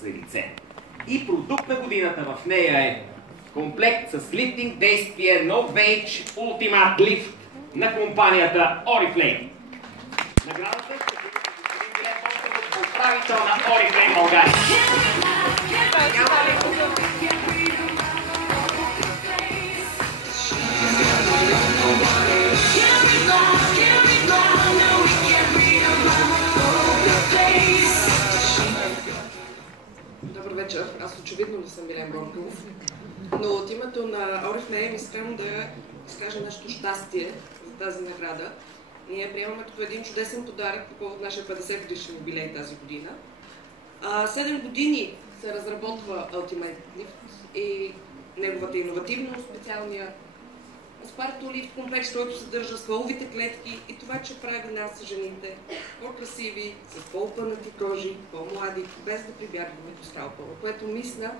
за лице. И продукт на годината в нея е комплект с лифтинг действие No Wage Ultimate Lift на компанията Oriflame. Наградата ще бъде господин Билет Бостов, управител на Oriflame България. Добър вечер. Аз очевидно не съм Милен Борков, но от името на Oriflame искам да изкажа нещо щастие за тази награда. Ние приемаме като един чудесен подарък по повод нашия 50 годишен юбилей тази година. 7 години се разработва Ultimate Lift и неговата иновативност, специалния Asparato Lift комплекс, който съдържа стволовите клетки и това, че прави нас, жените, по-красиви, с по-опънати кожи, по-млади, без да прибягваме до скалпела, което мисля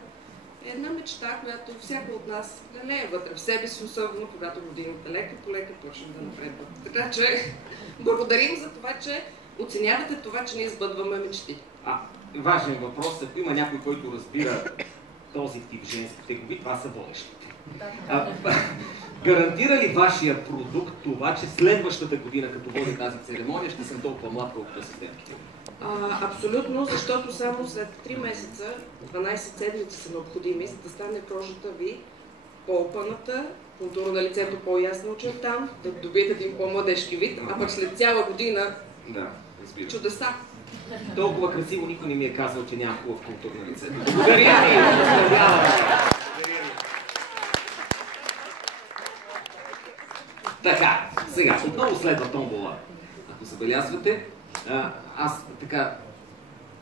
е една мечта, която всяка от нас лелее вътре в себе си, особено когато годините лека по лека почнем да напредват. Така че благодарим за това, че оценявате това, че ние сбъдваме мечти. Важен въпрос, ако има някой, който разбира този тип женски тегови, това са водещите. Гарантира ли вашия продукт това, че следващата година, като води тази церемония, ще съм толкова млад, колкото асистентите? Абсолютно, защото само след 3 месеца, 12 седмици са необходими, за да стане кожата ви по-опъната, контура на лицето по-ясно очертан, да добиете един по-младежки вид, а пък след цяла година чудеса. Толкова красиво никой не ми е казал, че няма хубав контур на лицето. Благодаря ви! Така, сега, отново следва томбола. Ако забелязвате, аз така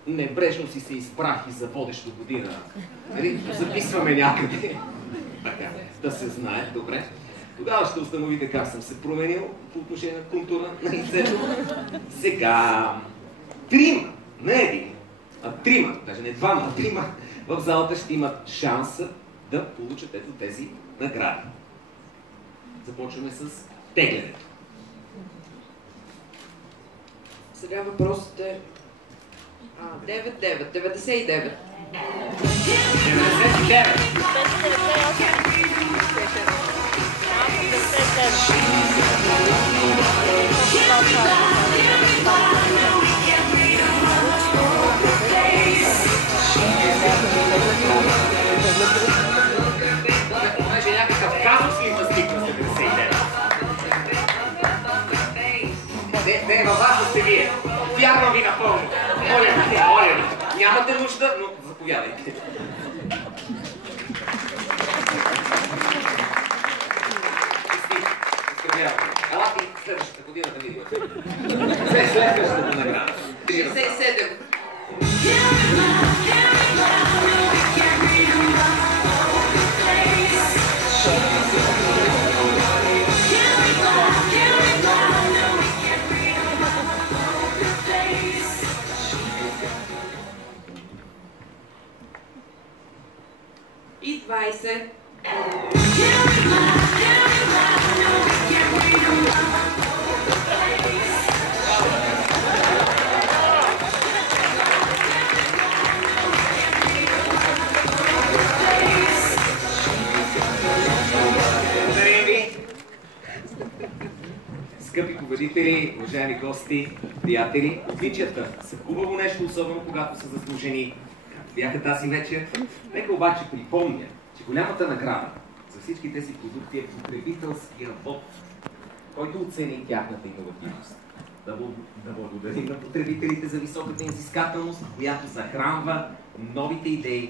небрежно си се изпрах и за водеща година. Записваме някъде. Така, да се знае, добре. Тогава ще установите как съм се променил по отношение на контура на лицето. Сега, 3, не 1, а 3, даже не 2, а 3 в залата ще имат шанса да получат ето тези награди. Започваме с теглянето. Сега въпросът е 99. 99. Понеже някакъв казус ли възниква с 79? Не, във вас да сте вие. Вярвам ви напълно. Моля ви. Нямате нужда, но заповядайте. Ела и следващата година да видим. Следващата награда. 67. И 20. Скъпи победители, уважаеми гости, приятели, отличията са хубаво нещо, особено когато са заслужени, както бяха тази вечер. Нека обаче припомня, че голямата награда за всички тези продукти е потребителския вод, който оцени тяхната иновативност. Да благодарим на потребителите за високата им взискателност, която захранва новите идеи